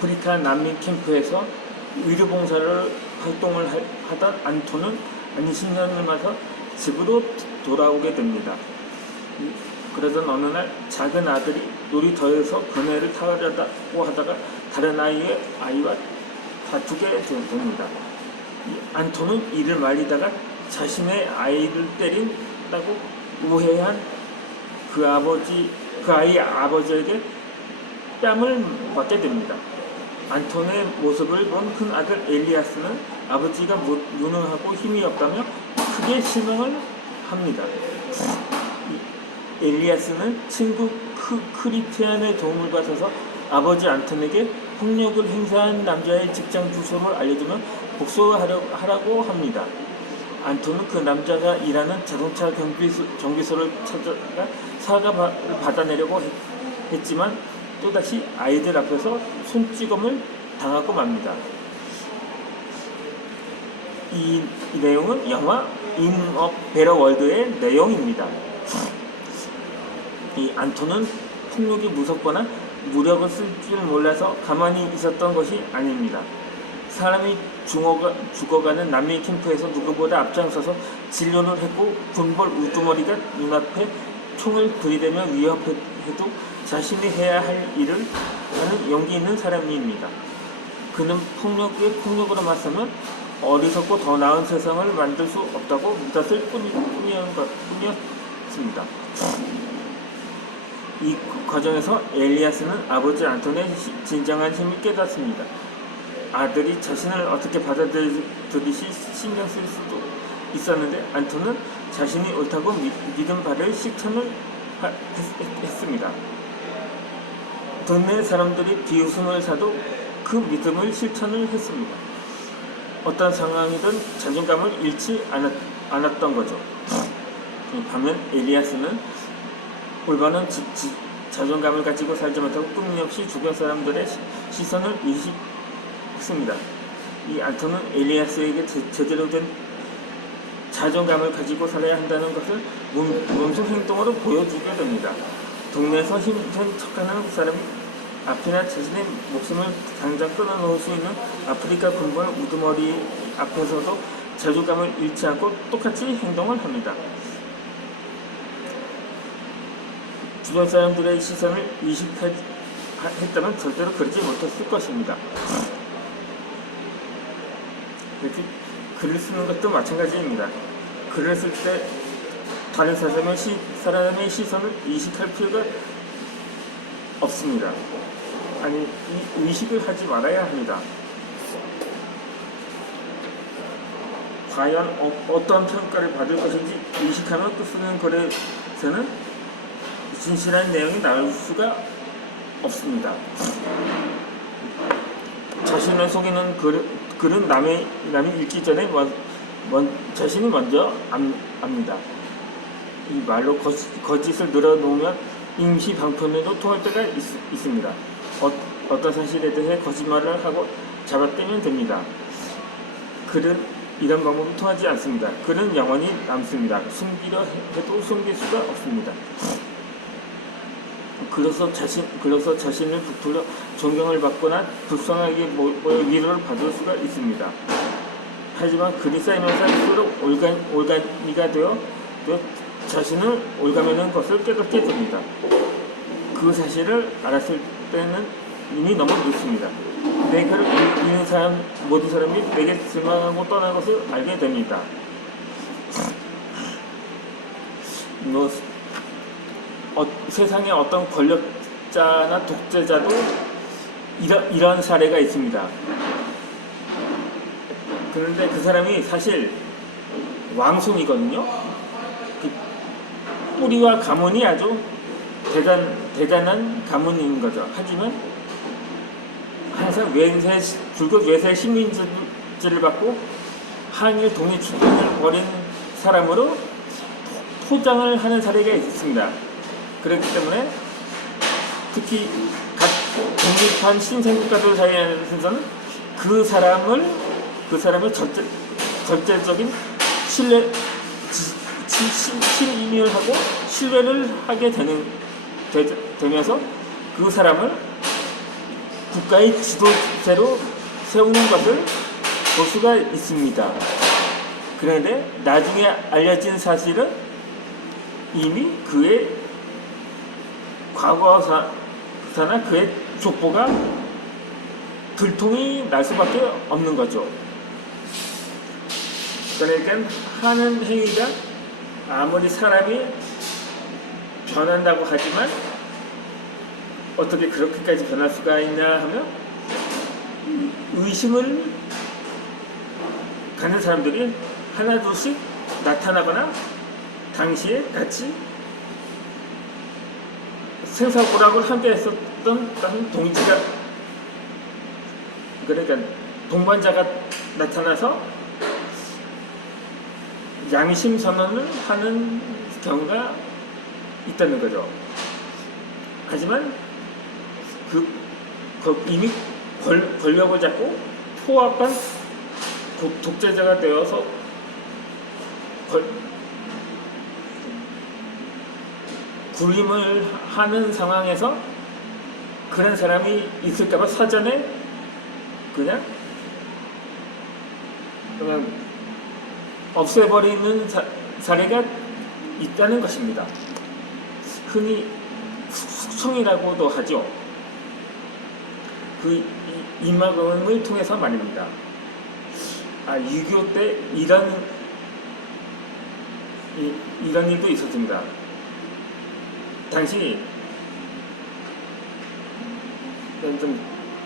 아프리카 난민 캠프에서 의료봉사를 활동을 하던 안톤은 20년을 맞아 집으로 돌아오게 됩니다. 그러던 어느 날 작은 아들이 놀이터에서 그네를 타려고 하다가 다른 아이와 다투게 됩니다. 안톤은 이를 말리다가 자신의 아이를 때린다고 오해한 그 아이의 아버지에게 뺨을 맞게 됩니다. 안톤의 모습을 본 큰 아들 엘리아스는 아버지가 무능하고 힘이 없다며 크게 실망을 합니다. 엘리아스는 친구 크리티안의 도움을 받아서 아버지 안톤에게 폭력을 행사한 남자의 직장 주소를 알려주며 복수하라고 합니다. 안톤은 그 남자가 일하는 자동차 정비소를 찾아가 사과를 받아내려고 했지만 또다시 아이들 앞에서 손찌검을 당하고 맙니다. 이 내용은 영화 인 어 베러 월드의 내용입니다. 이 안톤은 폭력이 무섭거나 무력을 쓸 줄 몰라서 가만히 있었던 것이 아닙니다. 사람이 죽어가는 난민 캠프에서 누구보다 앞장서서 진료를 했고 군벌 우두머리가 눈앞에 총을 들이대며 위협해도 자신이 해야 할 일을 하는 용기 있는 사람입니다. 그는 폭력으로 맞서면 어리석고 더 나은 세상을 만들 수 없다고 믿었을 뿐이었습니다. 이 과정에서 엘리아스는 아버지 안톤의 진정한 힘을 깨닫습니다. 아들이 자신을 어떻게 받아들일지 신경 쓸 수도 있었는데 안톤은 자신이 옳다고 믿은 바를 실천을 했습니다. 동네 사람들이 비웃음을 사도 그 믿음을 실천을 했습니다. 어떤 상황이든 자존감을 잃지 않았던 거죠. 반면 엘리아스는 올바른 자존감을 가지고 살지 못하고 끊임없이 주변 사람들의 시선을 의식했습니다. 이 안톤은 엘리아스에게 제대로 된 자존감을 가지고 살아야 한다는 것을 몸소 행동으로 보여주게 됩니다. 동네에서 힘든 척하는 사람이 앞이나 자신의 목숨을 당장 끊어놓을 수 있는 아프리카 군벌 우두머리 앞에서도 자존감을 잃지 않고 똑같이 행동을 합니다. 주변 사람들의 시선을 의식했다면 절대로 그러지 못했을 것입니다. 이렇게 글을 쓰는 것도 마찬가지입니다. 글을 쓸 때 다른 사람의 시선을 의식할 필요가 없습니다. 아니, 의식을 하지 말아야 합니다. 과연 어떠한 평가를 받을 것인지 의식하며 또 쓰는 글에서는 진실한 내용이 나올 수가 없습니다. 자신을 속이는 글은 남이 읽기 전에 자신이 먼저 압니다. 이 말로 거짓을 늘어놓으면 임시 방편으로 통할 때가 있습니다. 어떤 사실에 대해 거짓말을 하고 잡아떼면 됩니다. 글은 이런 방법이 통하지 않습니다. 글은 영원히 남습니다. 숨기려 해도 숨길 수가 없습니다. 그래서 자신을 부풀려 존경을 받거나 불쌍하게 보여 위로를 받을 수가 있습니다. 하지만 글이 쌓이면 쌓일수록 올가미가 되어 자신을 올가매는 것을 깨닫게 됩니다. 그 사실을 알았을 때는 이미 너무 늦습니다. 내 글을 읽는 모든 사람이 내게 실망하고 떠난 것을 알게 됩니다. 세상에 어떤 권력자나 독재자도 이런 사례가 있습니다. 그런데 그 사람이 사실 왕손이거든요. 뿌리와 가문이 아주 대단한 가문인 거죠. 하지만 항상 줄곧 외세 식민지를 받고 한일 독립 추진을 벌인 사람으로 포장을 하는 사례가 있습니다. 그렇기 때문에 특히 각 독립한 신생국가들 사이에서는 그 사람을 절대적인 신임을 하고 신뢰를 하게 되면서 그 사람을 국가의 지도자로 세우는 것을 볼 수가 있습니다. 그런데 나중에 알려진 사실은 이미 그의 과거사나 그의 족보가 들통이 날 수밖에 없는 거죠. 그러니까 하는 행위가 아무리 사람이 변한다고 하지만 어떻게 그렇게까지 변할 수가 있냐 하면 의심을 가는 사람들이 하나둘씩 나타나거나 당시에 같이 생사고락을 함께 했었던 동지가, 그러니까 동반자가 나타나서 양심 선언을 하는 경우가 있다는 거죠. 하지만 이미 권력을 잡고 포악한 독재자가 되어서 군림을 하는 상황에서 그런 사람이 있을까봐 사전에 그냥 없애버리는 사례가 있다는 것입니다. 흔히 숙청이라고도 하죠. 그 임막음을 통해서 말입니다. 6.25 때 이런 일도 있었습니다. 당시 좀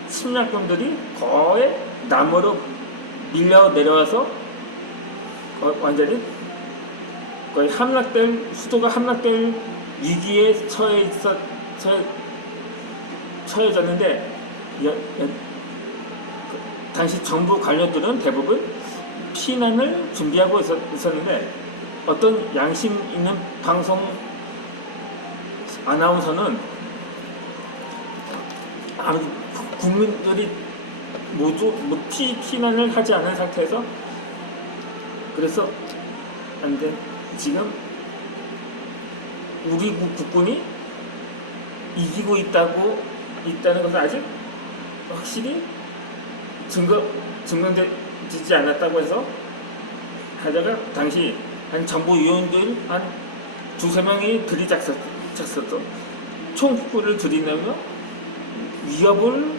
침략군들이 거의 남으로 밀려 내려와서 완전히 거의 수도가 함락될 위기에 처해졌는데 당시 정부 관료들은 대부분 피난을 준비하고 있었는데 어떤 양심 있는 방송 아나운서는 국민들이 모두 피난을 하지 않은 상태에서 그래서 안돼 지금 우리 국군이 이기고 있다는 것은 아직 확실히 증명되지 않았다고 해서 하다가 당시 한 정보위원들 한 2~3명이 들이닥쳤었죠. 총구를 들이내며 위협을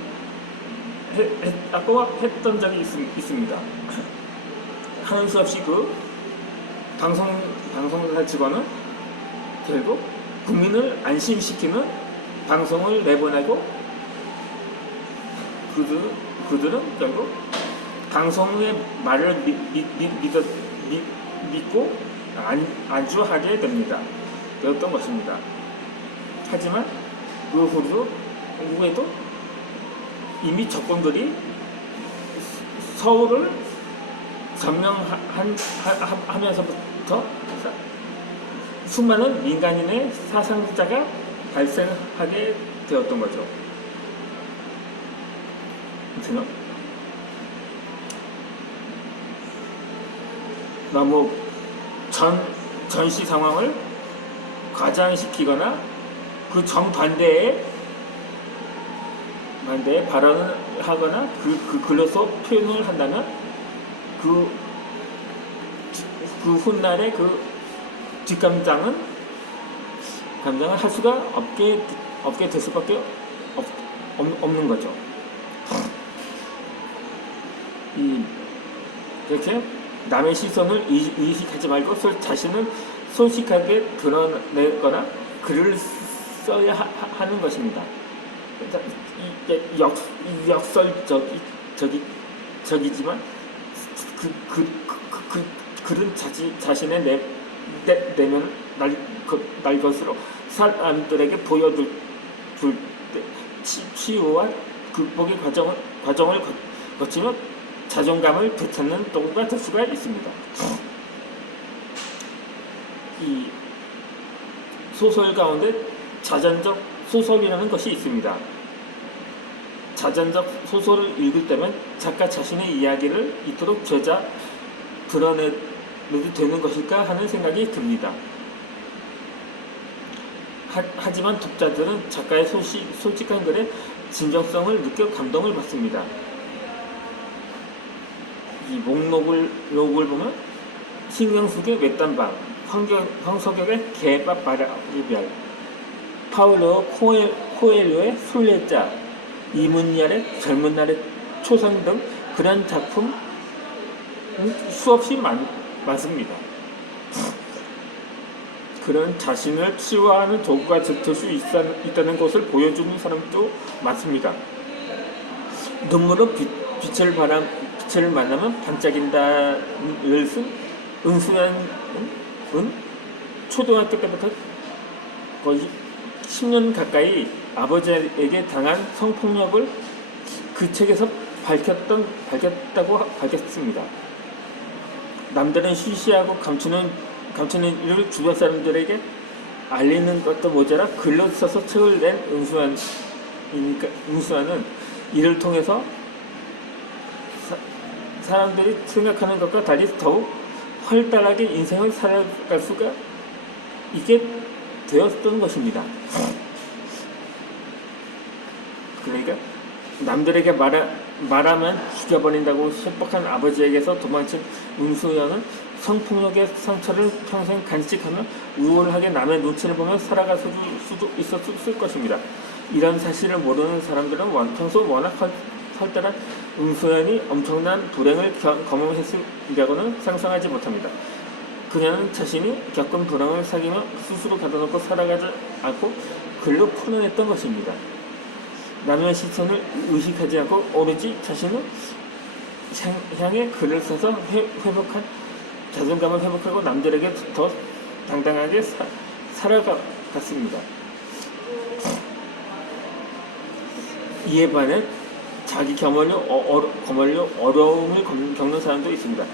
했던 적이 있습니다. 하는 수 없이 그 방송사 직원은 결국 국민을 안심시키는 방송을 내보내고 그들은 결국 방송의 말을 믿고 안주하게 됩니다. 그랬던 것입니다. 하지만 그 후에도 이미 적군들이 서울을 점령하면서부터 수많은 민간인의 사상자가 발생하게 되었던 거죠. 너무 전시 상황을 과장시키거나 그 정반대에 발언을 하거나 글로서 표현을 한다면 그 훗날에 그 뒷감당은 할 수가 없게 될 수밖에 없는 거죠. 이렇게 남의 시선을 의식하지 말고 자신을 솔직하게 드러내거나 글을 써야 하는 것입니다. 역설적이지만 글은 자신의 내면 날 것으로 사람들에게 보여줄 때 치유와 극복의 과정을 거치면 자존감을 되찾는 도구가 될 수가 있습니다. 이 소설 가운데 자전적 소설이라는 것이 있습니다. 자전적 소설을 읽을 때면 작가 자신의 이야기를 이토록 드러내도 되는 것일까 하는 생각이 듭니다. 하지만 독자들은 작가의 솔직한 글에 진정성을 느껴 감동을 받습니다. 이 목록을 보면 신경숙의 외딴방, 황석영의 개밥 바라리별, 파울로 코엘료의 순례자, 이문열의 젊은 날의 초상 등 그런 작품 수없이 많습니다. 그런 자신을 치유하는 도구가 될 수 있다는 것을 보여주는 사람도 많습니다. 눈물로 빛을 만나면 반짝인다를 쓴 은수연은 초등학교 때부터 거의 10년 가까이 아버지에게 당한 성폭력을 그 책에서 밝혔다고 밝혔습니다. 남들은 쉬쉬하고 감추는 일을 주변 사람들에게 알리는 것도 모자라 글로 써서 책을 낸 은수아는 이를 통해서 사람들이 생각하는 것과 달리 더욱 활달하게 인생을 살아갈 수가 있게 되었던 것입니다. 그러니까 남들에게 말하면 죽여버린다고 협박한 아버지에게서 도망친 은수연은 성폭력의 상처를 평생 간직하며 우울하게 남의 눈치를 보며 살아갈 수도 있었을 것입니다. 이런 사실을 모르는 사람들은 평소 워낙 활달한 은수연이 엄청난 불행을 경험했으리라고는 상상하지 못합니다. 그녀는 자신이 겪은 불행을 사귀며 스스로 가둬놓고 살아가지 않고 글로 풀어냈던 것입니다. 남의 시선을 의식하지 않고 오로지 자신을 향해 글을 써서 자존감을 회복하고 남들에게 더 당당하게 살아갔습니다. 이에 반해 자기 겸언료 어려움을 겪는 사람도 있습니다.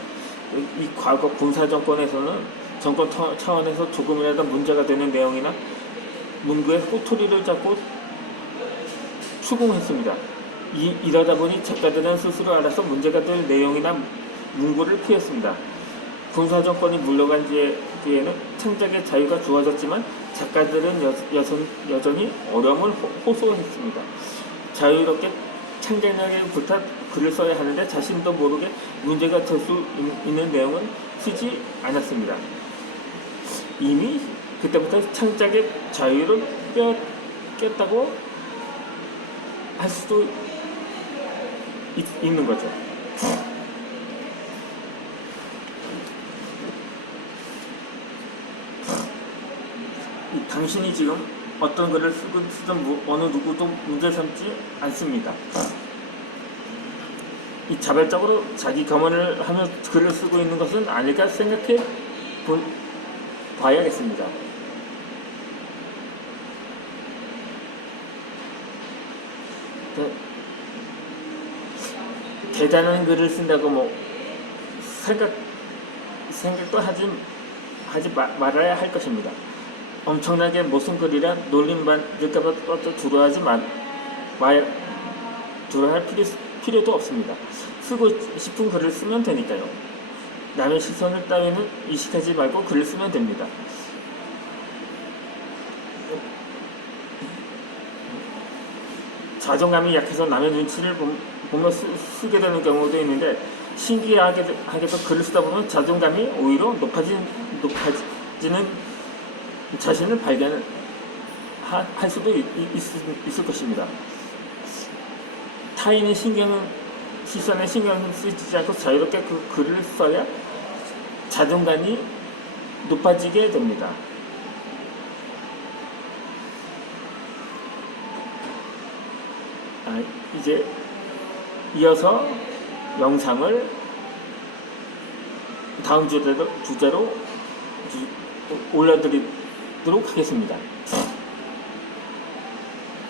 이 과거 군사정권에서는 정권 차원에서 조금이라도 문제가 되는 내용이나 문구에 꼬투리를 잡고 추궁했습니다. 이러다 보니 작가들은 스스로 알아서 문제가 될 내용이나 문구를 피했습니다. 군사정권이 물러간 뒤에는 창작의 자유가 주어졌지만 작가들은 여전히 어려움을 호소했습니다. 자유롭게 창작력에 불타 글을 써야 하는데 자신도 모르게 문제가 될 수 있는 내용은 쓰지 않았습니다. 이미 그때부터 창작의 자유를 깼다고 할 수도 있는 거죠. 당신이 지금 어떤 글을 쓰든 어느 누구도 문제 삼지 않습니다. 이 자발적으로 자기 겸언을 하며 글을 쓰고 있는 것은 아닐까 생각해 봐야겠습니다. 대단한 글을 쓴다고 생각도 하지 말아야 할 것입니다. 엄청나게 못쓴 글이라 놀림받을까봐 두려워할 필요도 없습니다. 쓰고 싶은 글을 쓰면 되니까요. 남의 시선을 따위는 의식하지 말고 글을 쓰면 됩니다. 자존감이 약해서 남의 눈치를 보며 쓰게 되는 경우도 있는데 신기하게도 글을 쓰다 보면 자존감이 오히려 높아지는 자신을 발견할 수도 있을 것입니다. 타인의 시선에 신경을 쓰지 않고 자유롭게 그 글을 써야 자존감이 높아지게 됩니다. 이제 이어서 영상을 다음 주제로 올려드리도록 하겠습니다.